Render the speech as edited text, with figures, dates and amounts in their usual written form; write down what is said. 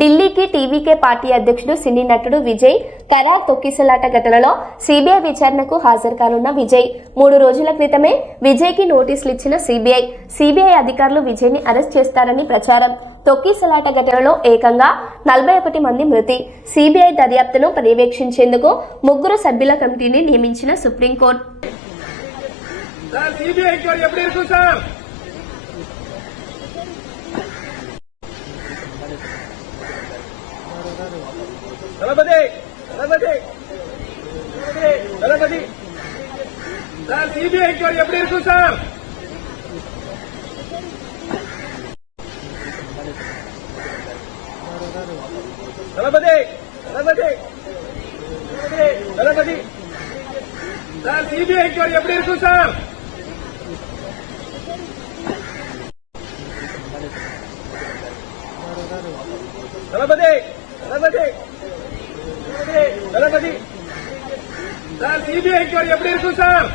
ఢిల్లీకి TVK party అధ్యక్షుడు సినీ నటుడు విజయ్ ఖరార్ తొక్కిసలాట ఘటనలో సిబిఐ విచారణకు హాజరు కానున్న విజయ్ 3 రోజుల క్రితమే విజయ్కి నోటీసులు ఇచ్చిన సిబిఐ అధికారులు విజయ్ని అరెస్ట్ చేస్తారని ప్రచారం. తొక్కిసలాట ఘటనలో ఏకంగా 41 మంది మృతి. సిబిఐ దర్యాప్తును పర్యవేక్షించేందుకు 3 సభ్యుల కమిటీని నియమించిన సుప్రీంకోర్టు. சிபிஐ எப்படி இருக்கும் சார்? தளபதி தளபதி தளபதி சார், சிபிஐ எப்படி இருக்கும் சார்? தளபதி தளபதி தளபதி சார், சிபிஐ எப்படி இருக்கும் சார்?